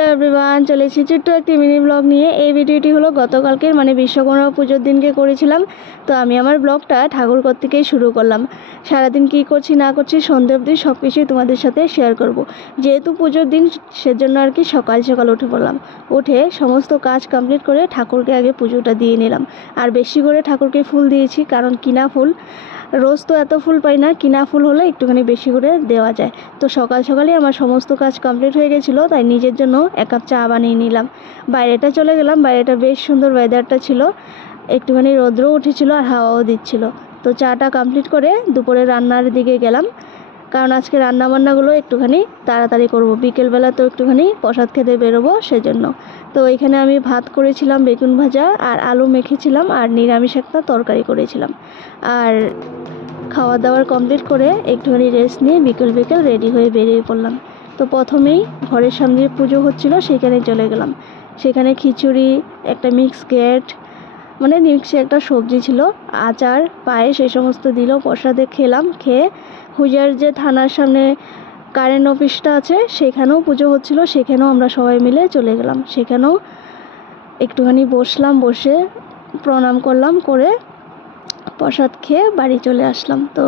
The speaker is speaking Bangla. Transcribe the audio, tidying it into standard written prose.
হ্যালো এভরিওয়ান, চলে এসেছি ছোট্ট একটি মিনি ব্লগ নিয়ে। এই ভিডিওটি হলো গতকালকের মানে বিশ্বকর্মা পুজোর দিনকে করেছিলাম। তো আমি আমার ব্লগটা ঠাকুরঘর থেকেই শুরু করলাম। সারাদিন কী করছি না করছি সন্ধ্যে অবধি সব কিছুই তোমাদের সাথে শেয়ার করব। যেহেতু পুজোর দিন সেজন্য আর কি সকাল সকাল উঠে পড়লাম। উঠে সমস্ত কাজ কমপ্লিট করে ঠাকুরকে আগে পুজোটা দিয়ে নিলাম। আর বেশি করে ঠাকুরকে ফুল দিয়েছি, কারণ কিনা ফুল রোজ তো এত ফুল পাই না, কিনা ফুল হলে একটুখানি বেশি করে দেওয়া যায়। তো সকাল সকালে আমার সমস্ত কাজ কমপ্লিট হয়ে গেছিলো, তাই নিজের জন্য এক কাপ চা বানিয়ে নিলাম। বাইরেটা চলে গেলাম, বাইরেটা বেশ সুন্দর ওয়েদারটা ছিল, একটুখানি রৌদ্রও উঠেছিল আর হাওয়াও দিচ্ছিল। তো চাটা কমপ্লিট করে দুপুরে রান্নার দিকে গেলাম, কারণ আজকে রান্নাবান্নাগুলো একটুখানি তাড়াতাড়ি করব। বিকেলবেলা তো একটুখানি প্রসাদ খেতে বেরোবো সেজন্য। তো এখানে আমি ভাত করেছিলাম, বেগুন ভাজা আর আলু মেখেছিলাম, আর নিরামিষ একটা তরকারি করেছিলাম। আর খাওয়া দাওয়ার কমপ্লিট করে একটুখানি রেস্ট নিয়ে বিকেল রেডি হয়ে বেরিয়ে পড়লাম। তো প্রথমেই ঘরের সামনে পুজো হচ্ছিল, সেখানে চলে গেলাম। সেখানে খিচুড়ি, একটা মিক্স গেট মানে মিক্সে একটা সবজি ছিল, আচার, পায়েস এই সমস্ত দিল, প্রসাদে খেলাম। খেয়ে হুজার যে থানার সামনে কারেন্ট অফিসটা আছে সেখানেও পুজো হচ্ছিল, সেখানেও আমরা সবাই মিলে চলে গেলাম। সেখানেও একটুখানি বসলাম, বসে প্রণাম করলাম, করে প্রসাদ খেয়ে বাড়ি চলে আসলাম। তো